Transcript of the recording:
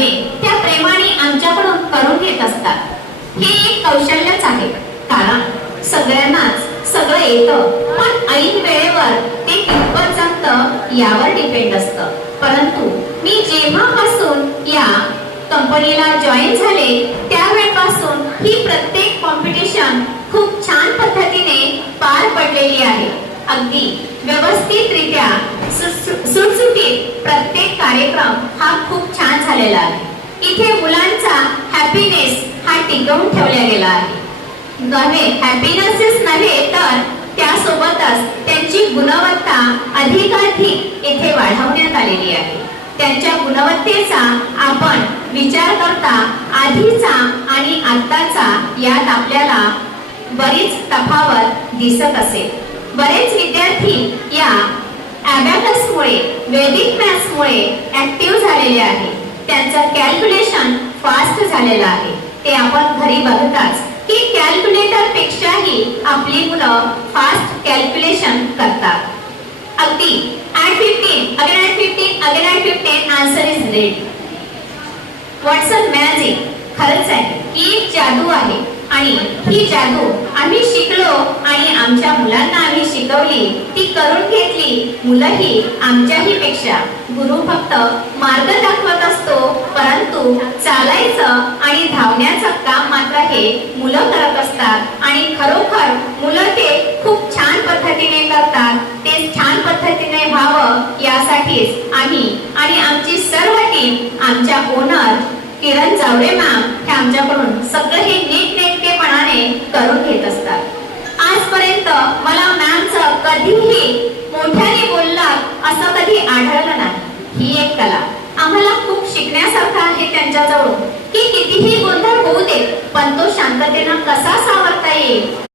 हवे त्या प्रेमाने आमच्याकडून करून घेत असतात. हे एक कौशल्यच आहे, कारण सगळ्यांनाच सगळं येतं, पण ऐन वेळेवर ते कितपत जमतं यावर डिपेंड असतं. परंतु मी जेव्हापासून या कंपनीला जॉईन झाले त्यावेळेपासून ही प्रत्येक कॉम्पिटिशन खूप छान पद्धतीने पार पडलेली आहे. अगदी व्यवस्थितरित्या सुटसुटीत प्रत्येक कार्यक्रम हा खूप छान झालेला आहे. इथे मुलांचा हॅपीनेस हा टिकवून ठेवला गेला आहे. हॅपीनेसच नव्हे तर त्यासोबतच त्यांची गुणवत्ता अधिकाधिक येथे वाढवण्यात आलेली आहे. त्यांच्या गुणवत्तेचा आपण विचार करता आधीचा आणि आत्ताचा यात आपल्याला बरीच तफावत दिसत असेल. बरेच विद्यार्थी या ॲबॅकसमुळे, वैदिक मॅथ्समुळे ऍक्टिव्ह झालेले आहे. त्यांचं कॅल्क्युलेशन फास्ट झालेलं आहे. ते आपण घरी बघताच की कॅल्क्युलेटर पेक्षाही आपली मुलं फास्ट कॅल्क्युलेशन करतात. अगदी add 15 again add 15 again add 15 answer is ready. What's a magic? खरंच आहे की एक जादू आहे आणि ही जादू आम्ही शिकलो आणि आमच्या मुलांना आम्ही शिकवली, ती करून घेतली. मुलंही आमच्याही पेक्षा. गुरु फक्त मार्ग दाखवत असतो, परंतु चालायचं आणि धावण्याचं काम मात्र हे मुलं करत असतात. आणि खरोखर मुलं ते खूप छान पद्धतीने करतात. ते छान पद्धतीने व्हावं यासाठीच आम्ही आणि आमची सर्व टीम, आमच्या ओनर किरण जावळे मॅम हे आमच्याकडून सगळं हे नीटनेटकेपणाने करून घेत असतात. आजपर्यंत मला मॅमचं कधीही मोठ्याने बोललात असं कधी आढळलं नाही. ही एक कला आम्हाला खूप शिकण्यासारखं आहे त्यांच्याजवळून, की कितीही गोंधळ होऊ दे पण तो शांततेनं कसा